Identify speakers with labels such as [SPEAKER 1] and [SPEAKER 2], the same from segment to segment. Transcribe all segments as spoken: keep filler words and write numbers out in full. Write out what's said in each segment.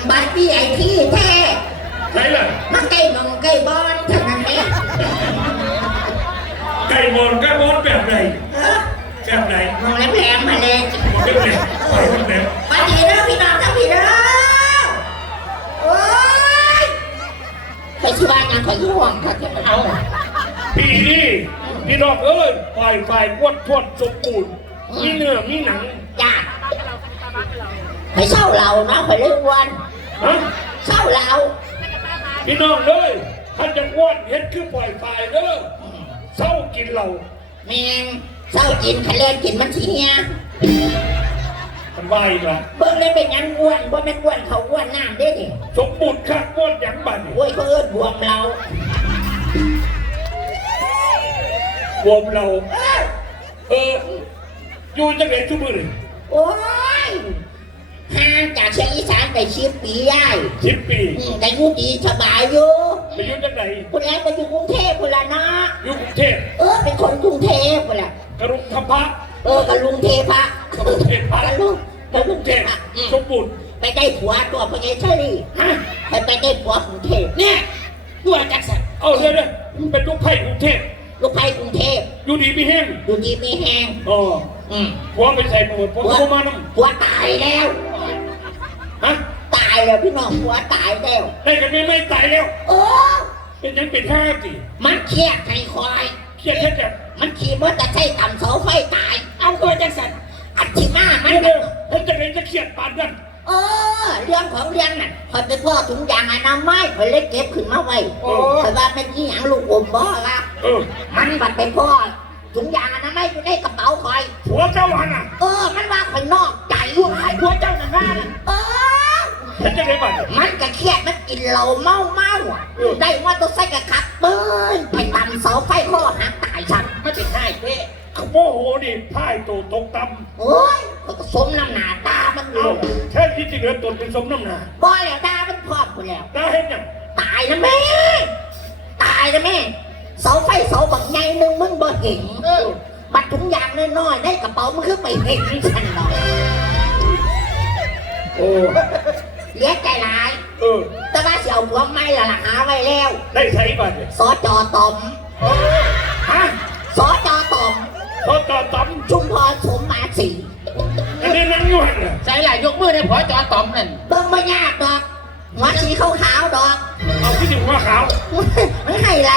[SPEAKER 1] บัตรพี่ไอที่แท้
[SPEAKER 2] ไหนล่ะ
[SPEAKER 1] มาไก่นมไก่บอลเท่านั้นเอง
[SPEAKER 2] ไก่บอลไก่บอลแบบไหนแบบไหน
[SPEAKER 1] มองแหลมๆมาเลย
[SPEAKER 2] แบบไหนแบบไหน
[SPEAKER 1] มาดีเด้อพี่น้องทั้งพี่เด้อโอ้ยไปชิบ้านงานขอยี่ห้องค่ะที่เอา
[SPEAKER 2] พี่นี่พี่น้องเอ้ยฝ่ายฝ่ายวัดทวดสมบูรณ์มีเนื้อมีหนัง
[SPEAKER 1] จ้าไปเช่าเรานะไปเล่นวัน
[SPEAKER 2] ฮะ
[SPEAKER 1] เช่าเรา
[SPEAKER 2] พี่น้องเลยท่านจะวัดเห็นคือปล่อยฝ่ายเด้อเศร้ากินเรา
[SPEAKER 1] แมงเศร้ากินคะแนนกินมันทีเนี้ย
[SPEAKER 2] มันว่าอีกละ
[SPEAKER 1] เบิ่งได้เป็นยันอ้วนว่าเป็นอ้วนเขาอ้วนน้ำได้ดิ
[SPEAKER 2] สมบูรณ์ค่ะวัดอย่างบัน
[SPEAKER 1] โอ้ยเขาเอิ้นบวมเรา
[SPEAKER 2] บวมเราเอออยู่จังไหนชั่วโมง
[SPEAKER 1] โอ้ยห่างจากเชียงอีสานไปชิปปีได้
[SPEAKER 2] ชิปปี
[SPEAKER 1] แต่อยู่ดีสบายอยู่
[SPEAKER 2] ไปอยู่จังไหน
[SPEAKER 1] คุณแอนไปอยู่กรุงเทพคุณละนะ
[SPEAKER 2] อยู่กรุงเทพ
[SPEAKER 1] เออเป็นคนกรุงเทพคุณละ
[SPEAKER 2] กรุงธรรมะ
[SPEAKER 1] เออกรุงเทพะ
[SPEAKER 2] กรุงเทพะ
[SPEAKER 1] กรุงกรุงเทพ
[SPEAKER 2] สมบูรณ์
[SPEAKER 1] ไปได้ผัวตัวพญาชลีฮะไปไปได้ผัวกรุงเทพเนี่ยตัวจักสัน
[SPEAKER 2] เอาเลยเลยเป็นลูกไผ่กรุงเทพ
[SPEAKER 1] ลูกไผ่กรุงเทพ
[SPEAKER 2] อยู่ดีไม่แห้ง
[SPEAKER 1] อยู่ดีไม่แห้ง
[SPEAKER 2] อ๋ออืมผัวไปใส่หมดผัวเข้ามาน้
[SPEAKER 1] ำผัวตายแล้ว
[SPEAKER 2] ฮะ
[SPEAKER 1] ตายแล้วพี่น้องผัวตายแล้ว
[SPEAKER 2] ได้กันไม่ไม่ตายแล้ว
[SPEAKER 1] โอ้
[SPEAKER 2] เป็นยังเป็นห้าสิ
[SPEAKER 1] มันเครียดไข้คอย
[SPEAKER 2] เครียดแค่แบบ
[SPEAKER 1] มันขี่มอเตอร์ไซค์ต่ำเสาไฟตายเอาตัวจังสันอัดชิมามัน
[SPEAKER 2] เดี๋ยวผมจะเรียนจะเครียดปานนั้น
[SPEAKER 1] เออเรื่องของเรื่องน่ะพอไปพ่อถุงยางอนามัยพอเล็กเก็บขึ้นมาไว้แต่ว่าเป็นยี่หยังลูกอมบ่ละมันบัดไปพ่อถุงยางอนามัยอยู่ในกระเป๋าคอย
[SPEAKER 2] หัวเจ้าหันอ่ะ
[SPEAKER 1] เออมันว่าคอยนอกใจอยู่ไอ้หัวเจ้าหน้าหน้าเออ
[SPEAKER 2] มันจะได้บัด
[SPEAKER 1] มันก็เครียดมันกินเหล้าเมาเมาได้ว่าตัวไส้กระขับเบิ้ลไปตำเสาไฟข้อหักตายฉันไม่เป็นไห้เว้
[SPEAKER 2] ขโมโหดิพ่ายโตตกต่
[SPEAKER 1] ำโอ้ยก็สมน้ำหนาตามัน
[SPEAKER 2] เอาแค่ที่จริงแล้วตนเป็นสมน้ำหนา
[SPEAKER 1] บ่แล้วตามันพอบกูแล้ว
[SPEAKER 2] ตาเห็นยัง
[SPEAKER 1] ตายนะแม่ตายนะแม่เสาไฟเสาบักใหญ่หนึ่งมึงบ่เห็นบัดถุงยางน้อยๆในกระเป๋ามันคือไปเห็นฉันหน่อย
[SPEAKER 2] โอ้
[SPEAKER 1] เลี้ยใจร้าย
[SPEAKER 2] เออ
[SPEAKER 1] แต่ว่าเสี่ยวหัวไม่ละหาไว้แล้ว
[SPEAKER 2] ได้ใช้บัตร
[SPEAKER 1] สอจอตอม
[SPEAKER 2] ฮะ
[SPEAKER 1] สอจอตอม
[SPEAKER 2] สอจอตอม
[SPEAKER 1] ชุมพรสมมาสี
[SPEAKER 2] อันนี้นั่งอยู่หัน
[SPEAKER 3] ใช่หลายยกมือในพอจอตอมนั่น
[SPEAKER 1] เบิ่งไม่ยากดอกหัวสีขาวๆดอก
[SPEAKER 2] เอาที่ถึงหัวขาว
[SPEAKER 1] ไม่ให้ไร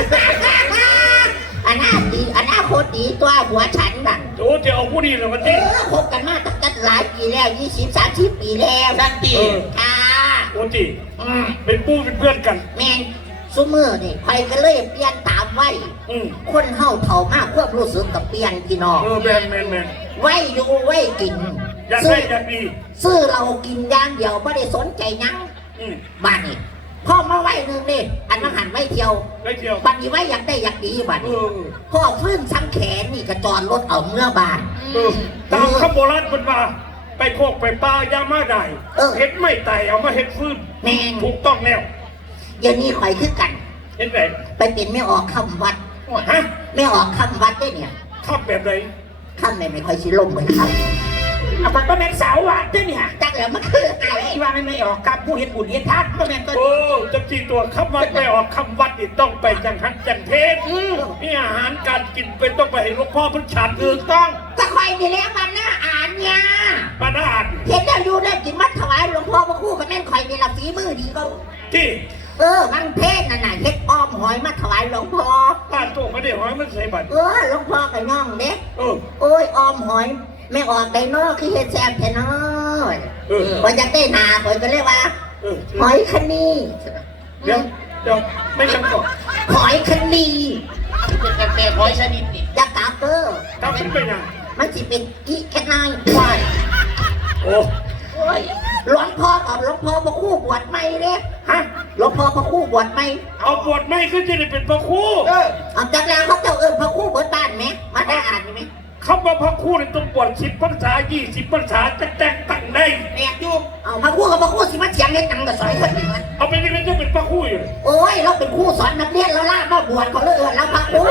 [SPEAKER 1] อันน่าดีอันน่าโคตรดีตัวหัวฉันน่ะ
[SPEAKER 2] โอ้จะเอาผู้ดีเหรอวันนี้
[SPEAKER 1] คบกันมาตั้งแต่หลายปีแล้วยี่สิบสามสิบปีแล้ว
[SPEAKER 3] นั่นดี
[SPEAKER 1] ค่ะ
[SPEAKER 2] โอ้จีเป็นปู้เป็นเพื่อนกัน
[SPEAKER 1] แมงซูเมอร์นี่ใครก็เลยเปลี่ยนตามไว้คนเฮาเถ่ามากควบรู้สึกกับเปลี่ยนพี่น้อง
[SPEAKER 2] เออแมนแมนแมน
[SPEAKER 1] ไว้อยู่ไว้กิน
[SPEAKER 2] อยากได้อยากดี
[SPEAKER 1] ซื้อเรากินอย่างเดียวไม่ได้สนใจยังบ้านนี่พ่อมาไว้หนึ่งนี่อันนั้นหันไว้เที่ยว
[SPEAKER 2] ไว้เที่ยว
[SPEAKER 1] บัดนี้ไว้อยากได้อยากดีบัดนี้พ่อฟื้นซ้ำแขนนี่กระจรรถเอาเมื่อบาน
[SPEAKER 2] ตามคำโบราณเป็นว่าไปโคกไปปลายามาได้เห็ดไม่ไต่เอามาเห็ดฟื้น
[SPEAKER 1] แม่
[SPEAKER 2] ถูกต้องแล้ว
[SPEAKER 1] เดี๋ยวนี้ข่อยคือกัน
[SPEAKER 2] เห็นไหม
[SPEAKER 1] ไปเป็นไม่ออกคำวัด
[SPEAKER 2] ฮะ
[SPEAKER 1] ไม่ออกคำวัดได้เนี่ย
[SPEAKER 2] คำแบบไหน
[SPEAKER 1] คำไหนไม่ค่อยชิลมเหมือนคำ
[SPEAKER 3] เอาไปก็แม่สาววัดได้เนี่ย
[SPEAKER 1] จักแล้วมันคือ
[SPEAKER 3] อะไรว่าไม่ไม่ออกคำผู้เห็นบุญเห็นทัดก็แม่ก็
[SPEAKER 2] โอ้จำจีตัวคำวัดไม่ออกคำวัดนี่ต้องไปจังหันจังเทศนี่อาหารการกินเป็นต้องไปให้หลวงพ่อพุทธฉันถูกต้อง
[SPEAKER 1] จะคอยดีแล้วมันน่าอ่านเนี่ย
[SPEAKER 2] มันน่าอ่าน
[SPEAKER 1] เห็นแล้วอยู่ได้กินมัดถวายหลวงพ่อพระคู่กับแม่คอยดีละฝีมือดีก็
[SPEAKER 2] ที่
[SPEAKER 1] เออมันเพศน่ะน่ะเฮ็ดอ้อมหอยมาถวายหลวงพ่อ
[SPEAKER 2] ป้าโตมาเดี๋ยวหอยมันใส่บัตร
[SPEAKER 1] เออหลวงพ่อกับน้องเด็ก
[SPEAKER 2] เออ
[SPEAKER 1] โอ้ยอ้อมหอยไม่ออกไดโน่คือเฮ็ดแซ่บแท้น้อยเออพอจะได้นาพอจะเรียกว่าหอยคันนี
[SPEAKER 2] เดี๋ยวเดี๋ยวไม่จำก่อน
[SPEAKER 1] หอยคันนี
[SPEAKER 3] เป็นแต่หอยชนิดนี้
[SPEAKER 1] ยักษ์กาเปอร์
[SPEAKER 2] กาเป็นไปยัง
[SPEAKER 1] มันสิเป็นกิแค่นาย
[SPEAKER 2] ควายโอ้
[SPEAKER 1] หลวงพ่อกับหลวงพ่อพระคู่บวชไม่เนี่ยฮะหลวงพ่อพระคู่บวชไม่
[SPEAKER 2] เอาบวชไม่ขึ้นจะได้เป็นพระคู่
[SPEAKER 1] เออเอาจากแล้วเขาเจ้าเอิญพระคู่บวชบ้านไหมมาได้อ่านไหม
[SPEAKER 2] คำว่าพระคู่ในต้องบวชสิบพรรษายี่สิบพรรษาจะแต่งตั้งได้
[SPEAKER 1] แอบยุ่งเอาพระคู่กับพระคู่สิมาเถียงกันตังกับสอยคนอื่น
[SPEAKER 2] เอาไปนี่มันจะเป็นพระคู่อยู่
[SPEAKER 1] โอ้ยเราเป็นคู่สอนนักเรียนเราล่ามาบวชเขาเลยเอิญเราพระคู่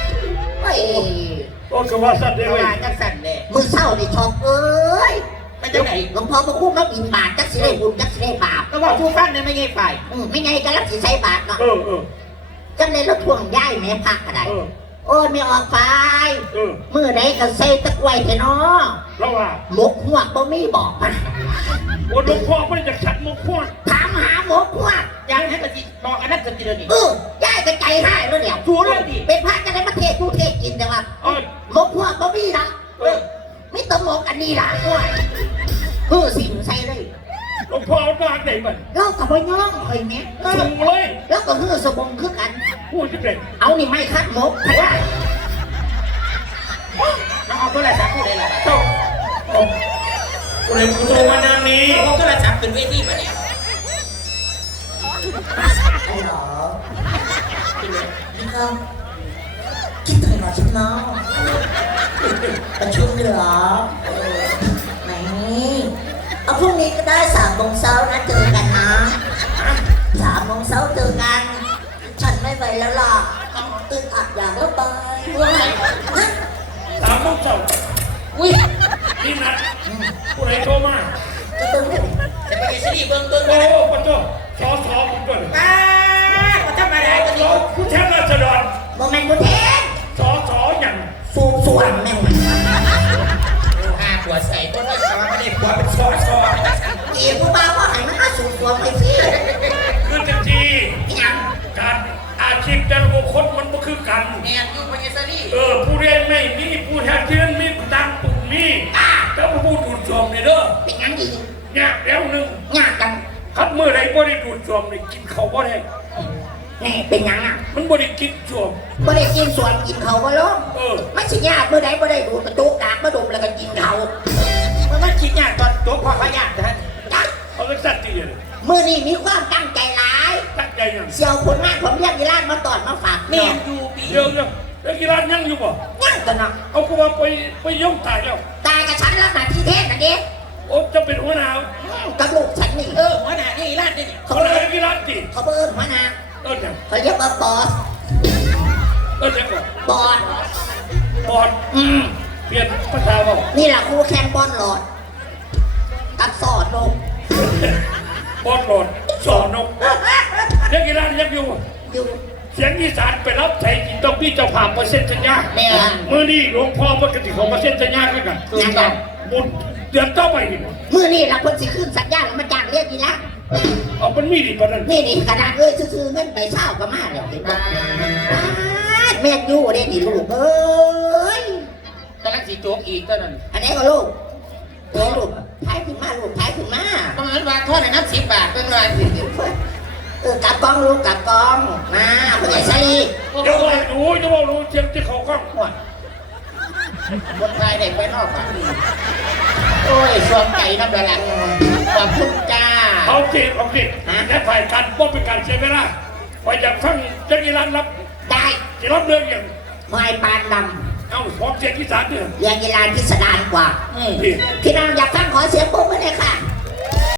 [SPEAKER 1] เฮ้ย
[SPEAKER 2] โอ้สวัสดิ์เด
[SPEAKER 3] วจังสันเด
[SPEAKER 1] มือเศร้าในช็อกเอ้ย
[SPEAKER 3] มันจังไหน
[SPEAKER 1] หลวงพ่อพระคุ้มแล้วบินบาทจักสิได้บุญจักสิได้บาป
[SPEAKER 3] ก็บอกชูฟังเนี่ยไม่ไงไป
[SPEAKER 1] อืมไม่ไงก็รับสิใส่บาทเนาะ
[SPEAKER 2] เออเออ
[SPEAKER 1] จังเลยเราทวงย้ายแม่พักก็ได้
[SPEAKER 2] เออ
[SPEAKER 1] โอ้ยไม่ออกไป
[SPEAKER 2] เออ
[SPEAKER 1] เมื่อใดก็ใส่ตะกร้วยเถอะเนาะ
[SPEAKER 2] แล้วว่า
[SPEAKER 1] หมกหัวกบ่มีบอกมัน
[SPEAKER 2] โอ้หลวงพ่อไม่ได้จากฉันมงคล
[SPEAKER 1] ถามหาหมกหัวก
[SPEAKER 3] ยังให้กะทิบอกอันนั้นกะทิเดี๋ยวนี้
[SPEAKER 1] เออย่ายก็ใจให้แล้วเนี่ย
[SPEAKER 3] ชูเรื่องดิ
[SPEAKER 1] เป็นพระจะได้มาเทศผู้เทศกินแต่ว่า
[SPEAKER 2] เออ
[SPEAKER 1] หมกหัวกบ่มีนะ
[SPEAKER 2] เออ
[SPEAKER 1] ไม่ต้องหมกอันนี้ล่ะหัวเออสิ่งใส่เลย
[SPEAKER 2] หลวงพ่อเอาหน้าไหนมัน
[SPEAKER 1] เรากับพ่ย่องเคยไหมเออ
[SPEAKER 2] สูงเลย
[SPEAKER 1] แล้วก็คือสบงคือกัน
[SPEAKER 2] พูดที่เป็น
[SPEAKER 1] เอานี่ไม่คัดหมกพะยา
[SPEAKER 3] น้องเอาโทรศัพท์พูดเลยล่ะ
[SPEAKER 2] เจ้าเอาอะไรกูโทรมานานนี้
[SPEAKER 3] เอาโทรศัพท์ขึ้นเวทีมาเนี่ย
[SPEAKER 1] ไอ้หรอพี่เขาคิดถึงหรอฉันเนาะประชุมเหรอไหนเอาพรุ่งนี้ก็ได้สามโมงเช้านะเจอกันนะสามโมงเช้าเจอกัน ฉันไม่ไหวแล้วล่ะอึดอัดอยากระบายว้ายนะ
[SPEAKER 2] สามโมงเช้า
[SPEAKER 3] อุ้ย
[SPEAKER 2] นี่นัดผู้ใดโทรมา
[SPEAKER 1] จะตึง
[SPEAKER 3] จะไปซีรีส์เบิ้งเบิ้ง
[SPEAKER 2] โอ้
[SPEAKER 3] นะ
[SPEAKER 2] ปะโจสอสอผมก่อน
[SPEAKER 3] อ้าวมันจะมาได้ตัว
[SPEAKER 2] ส
[SPEAKER 3] นี้
[SPEAKER 2] อผู้แทนราษฎร
[SPEAKER 1] โมเมนต์บุเทน
[SPEAKER 2] สอสออย่าง
[SPEAKER 1] ฟูมส่วนแม่ง
[SPEAKER 3] ห้าขวดใส่ต้นไม้ซอไม่ได้ขวดเป็นซอซอไม่ได้สั่ง
[SPEAKER 1] อีผู้บ่าวก็หันมาสูงส่วนไปสิ
[SPEAKER 2] คือจริง
[SPEAKER 1] ยัง
[SPEAKER 2] ๆการอาชีพแต่ละบุคคลมันก็คือกัน
[SPEAKER 3] แมนยูไปซีรีส์
[SPEAKER 2] เออผู้เรียนไม่มีผู้แทนเทียนมีตังค์ปุ่มมีแต่ผู้พูดดูดจอมเนี่ยเด้อ
[SPEAKER 1] เป็นยังดี
[SPEAKER 2] เนี่ยแล้วหนึ่ง
[SPEAKER 1] ยากจัง
[SPEAKER 2] ครับเมื่อไรบ่ได้ดูดจอมเนี่ยกินเขาวบ่ได้
[SPEAKER 1] นี่เป็นยังอ่ะ
[SPEAKER 2] มันบ่ได้กินจอม
[SPEAKER 1] บ่ได้กินส่วนกินเขาบ่ลง
[SPEAKER 2] เออ
[SPEAKER 1] ไม่ใช่ยากเมื่อใดบ่ได้ดูกระตุกกากมาดมแล้วก็กินเขา
[SPEAKER 3] มันมันคิดยากตอนจบพอพยากนะ
[SPEAKER 1] จัก
[SPEAKER 2] เขาก็สัตว์ที่เลย
[SPEAKER 1] มื่อนี้มีความตั้งใจหลาย
[SPEAKER 2] ตั้งใจยัง
[SPEAKER 1] เสี่ยวผลงานของเรียกยีราชมาตอนมาฝาก
[SPEAKER 3] แม
[SPEAKER 1] แม่
[SPEAKER 3] นยูปี
[SPEAKER 2] เดี๋ยวเดี๋ยวแล้วกีฬายังอยู่บ่
[SPEAKER 1] ยังกันเนาะ
[SPEAKER 2] เอากูว่าไปไปย่องตายแล้ว
[SPEAKER 1] ตายกับฉันแล้วหน้าที่เทศนะเด็
[SPEAKER 2] โอ้จะเป็นหัวหน้า
[SPEAKER 1] กับลูกฉันนี่
[SPEAKER 3] เออหัวหน้านี่ลาดนี่
[SPEAKER 1] เขา
[SPEAKER 2] เขา
[SPEAKER 1] เอิ้
[SPEAKER 2] เลย
[SPEAKER 1] น
[SPEAKER 2] กีฬาจี
[SPEAKER 1] เขาเอิ้นหัวหน้า
[SPEAKER 2] เออเนี่ย
[SPEAKER 1] เขาเรียกว่าบอส
[SPEAKER 2] เออเนี่ยก่อน
[SPEAKER 1] บอส
[SPEAKER 2] บอล
[SPEAKER 1] อืม
[SPEAKER 2] เปลี่ยนภาษาบ่
[SPEAKER 1] นี่แหละครูแคนบอลหลอดตัดสอดลง
[SPEAKER 2] บอลโหลดสอนนกเล่นกีฬายังอยู่
[SPEAKER 1] อยู่
[SPEAKER 2] เสียงอีสานไปรับไทยกินต้องพี่เจ้าภาพมาเส้นสัญญา
[SPEAKER 1] แม่
[SPEAKER 2] เมื่อนี้หลวงพ่อปกติของมาเส้นสัญญาด้วยกัน
[SPEAKER 1] นั่นแหละ
[SPEAKER 2] บุญเดือนต่อไปนี่
[SPEAKER 1] มื่อนี้เราคนสิขึ้นสัญญาแล้วมาจ้างเรียกยีราช
[SPEAKER 2] เอามันมีดีปะนั่น
[SPEAKER 1] นี่นี่กระดาษเอ้ยซื้อๆเงินไปเช่าก็มาแล้วเห็นบ่แม่นอยู่เด้นี่ลูกเอ้ย
[SPEAKER 3] กำลังสีโจ๊กอีกตัวนั้น
[SPEAKER 1] อันนี้ก็ลูกเอ้ยลูกท้ายขึ้นมาลูกท้ายขึ้นมา
[SPEAKER 3] ต้องนั้นว่าทอดในน้ำสิบบาทเป็นว่า
[SPEAKER 1] เออกลับกองลูกกลับกองมาผู้ใหญ่ชาลี
[SPEAKER 2] เดี๋ยวว่ารู้เดี๋ยวว่ารู้เชียงที่เขาข้าง
[SPEAKER 3] หมดคนไทยเด็กไปนอกอ่ะโอ้ยสวมใจน้ำละละขอบคุณจ้า
[SPEAKER 2] เอาสิเอาสิและฝ่ายการป้องเป็นการเสียเวลาฝ่ายอยากฟังจักรีรันรับ
[SPEAKER 1] ได้
[SPEAKER 2] จะรับเรื่องอย่าง
[SPEAKER 1] ควายปานด
[SPEAKER 2] เอ้าพร้อมเสียงอีสานเนี่ย
[SPEAKER 1] ำเรียนกีฬาพิสดารกว่า
[SPEAKER 3] อืม
[SPEAKER 2] พี่
[SPEAKER 1] พี่น้องอยากฟังขอเสียงปุ๊บมาเลยค่ะ